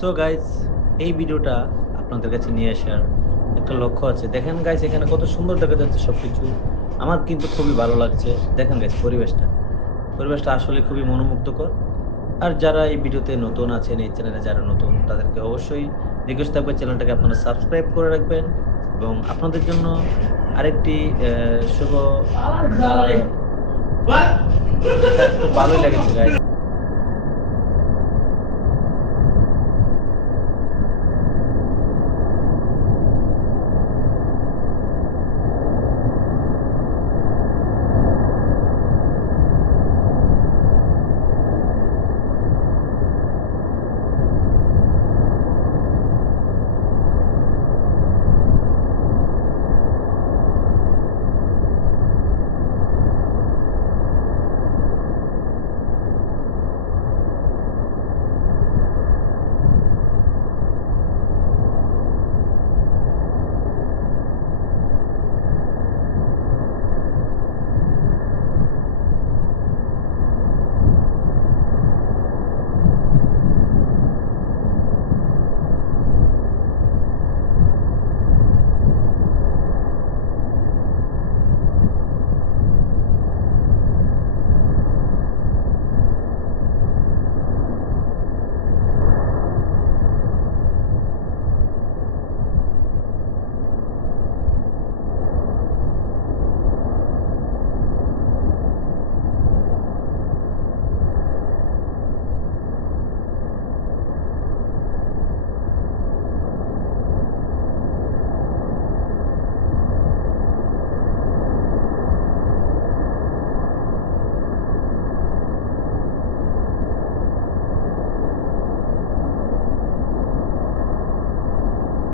So guys, এই ভিডিওটা আপনাদের কাছে নিয়ে আসার একটা লক্ষ্য আছে। দেখেন গাইস, এখানে কত সুন্দর দেখা যাচ্ছে সবকিছু। আমার কিন্তু খুবই ভালো লাগছে। দেখেন গাইস, পরিবেশটা আসলে খুবই মনোমুগ্ধকর। আর যারা এই ভিডিওতে নতুন আছেন, এই চ্যানেলে যারা নতুন, তাদেরকে অবশ্যই রিকোয়েস্ট থাকবে চ্যানেলটাকে আপনারা সাবস্ক্রাইব করে রাখবেন। এবং আপনাদের জন্য আরেকটি শুভ আ এটা খুব ভালোই লেগেছে গাইস।